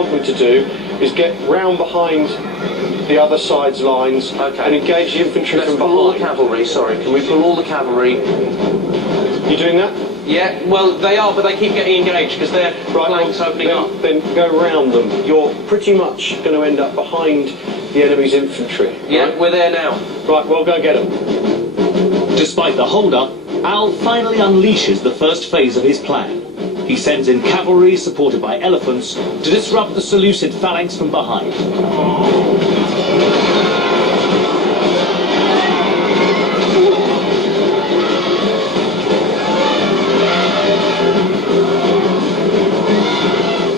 want them to do is get round behind the other side's lines and engage the infantry from behind. Pull all the cavalry, sorry. Can we pull all the cavalry? You doing that? Yeah, well, they are, but they keep getting engaged because their flanks opening up. Then go round them. You're pretty much going to end up behind the enemy's infantry. Yeah, right? We're there now. Right, well, go get them. Despite the hold-up, Al finally unleashes the first phase of his plan. He sends in cavalry supported by elephants to disrupt the Seleucid phalanx from behind.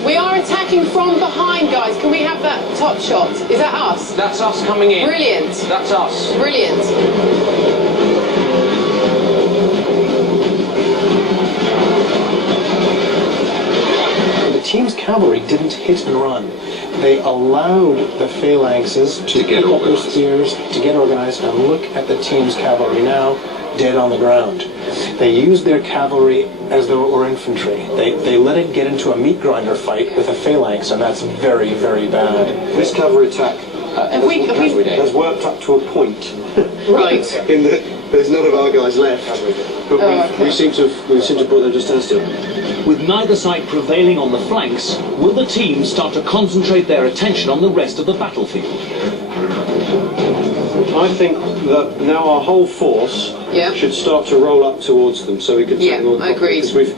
We are attacking from behind, guys. Can we have that top shot? Is that us? That's us coming in. Brilliant. That's us. Brilliant. The team's cavalry didn't hit and run. They allowed the phalanxes to pick up their spears, to get organized, and look at the team's cavalry now, dead on the ground. They used their cavalry as though it were infantry. They let it get into a meat grinder fight with a phalanx, and that's very, very bad. This cavalry attack has worked up to a point. Right. In that there's none of our guys left. But we seem to have brought them to standstill. With neither side prevailing on the flanks, will the team start to concentrate their attention on the rest of the battlefield? I think that now our whole force should start to roll up towards them, so we can take them on. I agree. Because we've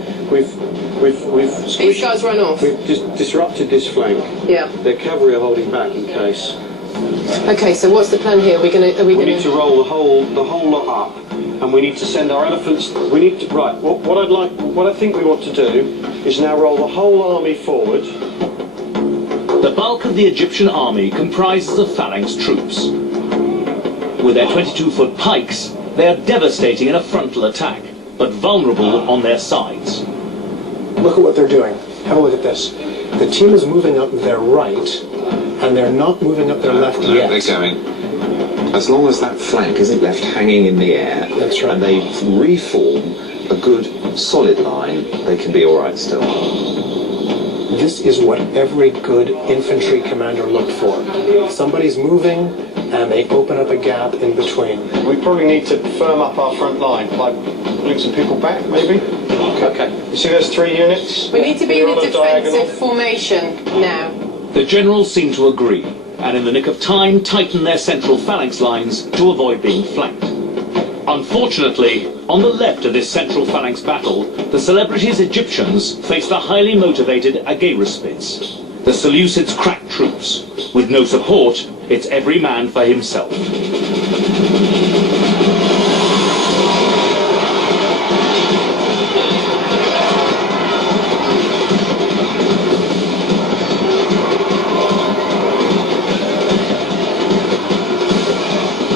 These guys run off. We've disrupted this flank. Yeah. Their cavalry are holding back in case. Okay, so what's the plan here? We need to roll the whole lot up, and we need to send our elephants. We need to what I think we want to do is now roll the whole army forward. The bulk of the Egyptian army comprises of phalanx troops. With their 22-foot pikes, they are devastating in a frontal attack, but vulnerable on their sides. Look at what they're doing. Have a look at this. The team is moving up their right, and they're not moving up their left yet. They're going. As long as that flank isn't left hanging in the air, that's right, and they reform a good, solid line, they can be all right still. This is what every good infantry commander looked for. Somebody's moving, and they open up a gap in between. We probably need to firm up our front line, like pulling some people back, maybe. Okay. You see those 3 units? We need to be in a defensive diagonal formation now. The generals seem to agree, and in the nick of time tighten their central phalanx lines to avoid being flanked. Unfortunately, on the left of this central phalanx battle, the celebrities Egyptians face the highly motivated Agarispids, the Seleucids' crack troops. With no support, it's every man for himself.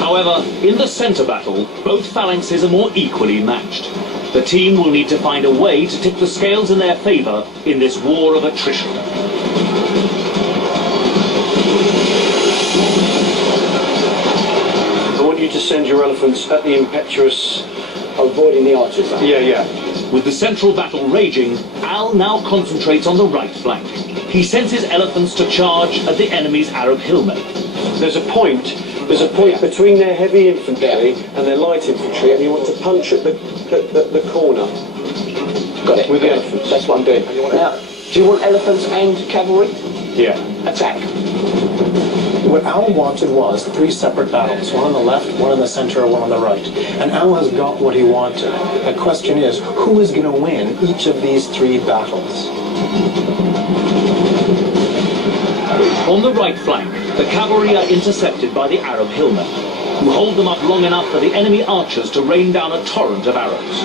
However, in the centre battle, both phalanxes are more equally matched. The team will need to find a way to tip the scales in their favour in this war of attrition. I want you to send your elephants at the impetuous... Avoiding the archers. Yeah. With the central battle raging, Al now concentrates on the right flank. He sends his elephants to charge at the enemy's Arab hillmen. There's a point between their heavy infantry and their light infantry, and you want to punch at the corner. Got it. With the elephants. That's what I'm doing. Now, do you want elephants and cavalry? Yeah. Attack. What Al wanted was 3 separate battles, one on the left, one in the center, one on the right. And Al has got what he wanted. The question is, who is going to win each of these 3 battles? On the right flank, the cavalry are intercepted by the Arab hillmen, who hold them up long enough for the enemy archers to rain down a torrent of arrows.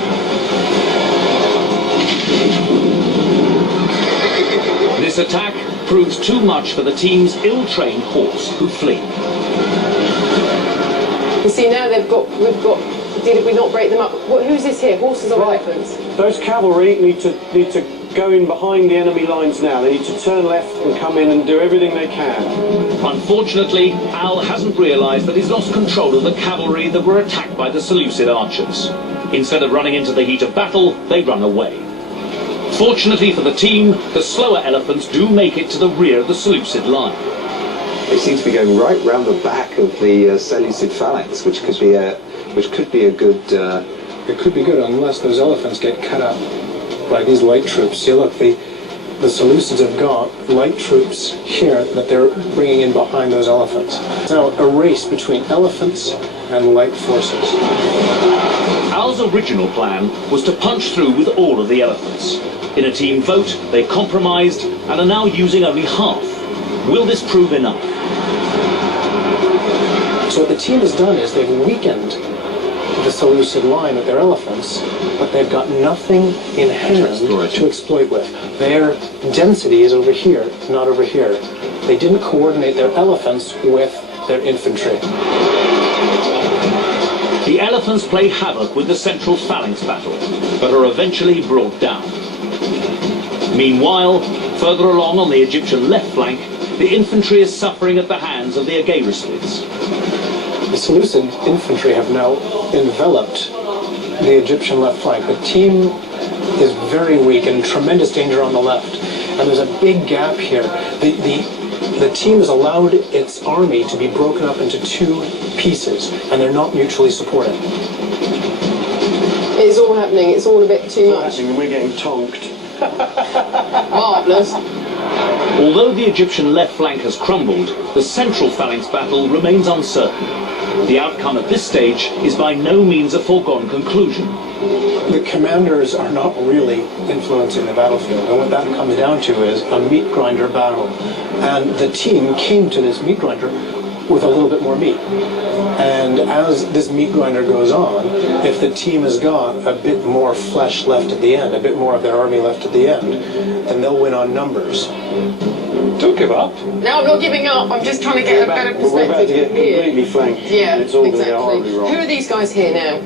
This attack proves too much for the team's ill-trained horse, who flee. You see, now did we not break them up? Who's this here, horses or elephants? Those cavalry need to go in behind the enemy lines now. They need to turn left and come in and do everything they can. Unfortunately, Al hasn't realised that he's lost control of the cavalry that were attacked by the Seleucid archers. Instead of running into the heat of battle, they run away. Fortunately for the team, the slower elephants do make it to the rear of the Seleucid line. They seem to be going right round the back of the Seleucid phalanx, which could be a good. It could be good unless those elephants get cut up by these light troops. See, look, the Seleucids have got light troops here that they're bringing in behind those elephants. It's now a race between elephants and light forces. Al's original plan was to punch through with all of the elephants. In a team vote, they compromised and are now using only half. Will this prove enough? So what the team has done is they've weakened the Seleucid line with their elephants, but they've got nothing in hand to exploit with. Their density is over here, not over here. They didn't coordinate their elephants with their infantry. The elephants play havoc with the central phalanx battle, but are eventually brought down. Meanwhile, further along on the Egyptian left flank, the infantry is suffering at the hands of the Agaristids. The Seleucid infantry have now enveloped the Egyptian left flank. The team is very weak and in tremendous danger on the left. And there's a big gap here. The team has allowed its army to be broken up into two pieces, and they're not mutually supporting. It's all happening. It's all a bit too much. And we're getting tonked. Marvellous. Although the Egyptian left flank has crumbled, the central phalanx battle remains uncertain. The outcome at this stage is by no means a foregone conclusion. The commanders are not really influencing the battlefield, and what that comes down to is a meat grinder battle. And the team came to this meat grinder with a little bit more meat. And as this meat grinder goes on, if the team has got a bit more flesh left at the end, a bit more of their army left at the end, then they'll win on numbers. Don't give up. No, I'm not giving up. I'm just trying to get a better perspective. We're about to get here. completely flanked. Yeah, It's all exactly. going to go horribly wrong. Who are these guys here now?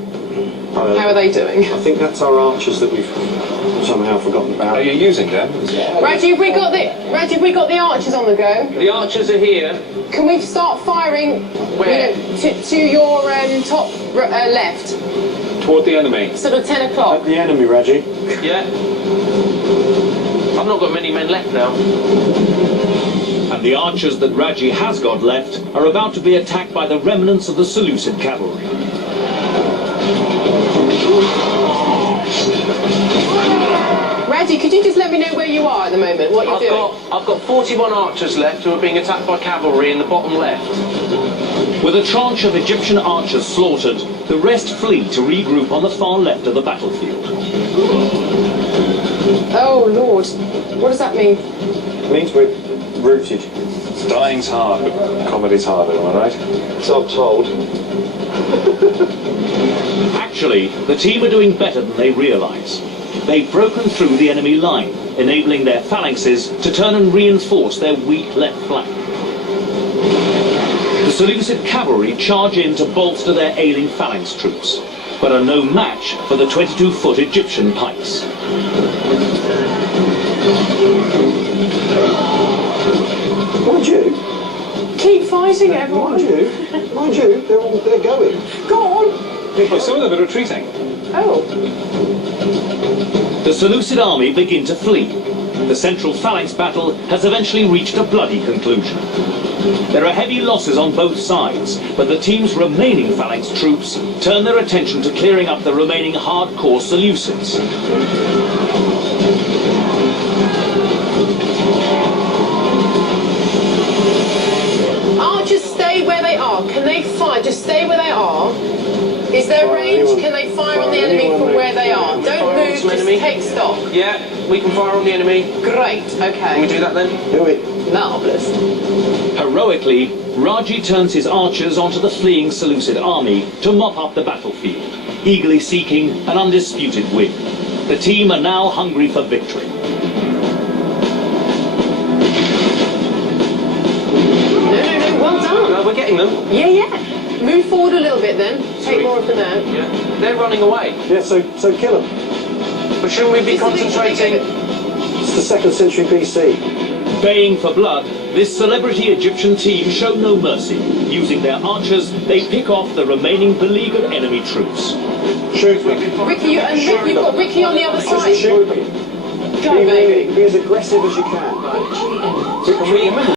How are they doing? I think that's our archers that we've somehow forgotten about. Are you using them? Reggie, have we got the archers on the go? The archers are here. Can we start firing? Where? To your top left, Toward the enemy. sort of 10 o'clock. At the enemy, Reggie. Yeah. I've not got many men left now. And the archers that Raji has got left are about to be attacked by the remnants of the Seleucid cavalry. Reggie, could you just let me know where you are at the moment, what you're doing? I've got 41 archers left who are being attacked by cavalry in the bottom left. With a tranche of Egyptian archers slaughtered, the rest flee to regroup on the far left of the battlefield. Oh, Lord. What does that mean? It means we're routed. Dying's hard, but comedy's harder, am I right? So I'm told. Actually, the team are doing better than they realise. They've broken through the enemy line, enabling their phalanxes to turn and reinforce their weak left flank. The Seleucid cavalry charge in to bolster their ailing phalanx troops, but are no match for the 22-foot Egyptian pikes. Mind you, Keep fighting, everyone. mind you, they're going. Go on. Some of them are retreating. Oh. The Seleucid army begin to flee. The central phalanx battle has eventually reached a bloody conclusion. There are heavy losses on both sides, but the team's remaining phalanx troops turn their attention to clearing up the remaining hardcore Seleucids. Archers, stay where they are. Can they fire? Just stay where they are. Is there range? Can they fire on the enemy from where they are? Don't move, just take stock. Yeah, we can fire on the enemy. Great, Can we okay. do that then? Do it. Marvellous. Heroically, Raji turns his archers onto the fleeing Seleucid army to mop up the battlefield, eagerly seeking an undisputed win. The team are now hungry for victory. No, well done. No, we're getting them. Yeah. Move forward a little bit then. Take more of them out. Yeah. They're running away. Yeah, so kill them. But shouldn't we be concentrating? It's the 2nd century BC. Baying for blood, this celebrity Egyptian team show no mercy. Using their archers, they pick off the remaining beleaguered enemy troops. Shoot me. Ricky, you've got Ricky on the other side. Shoot me. Go, baby. Be as aggressive as you can. Can we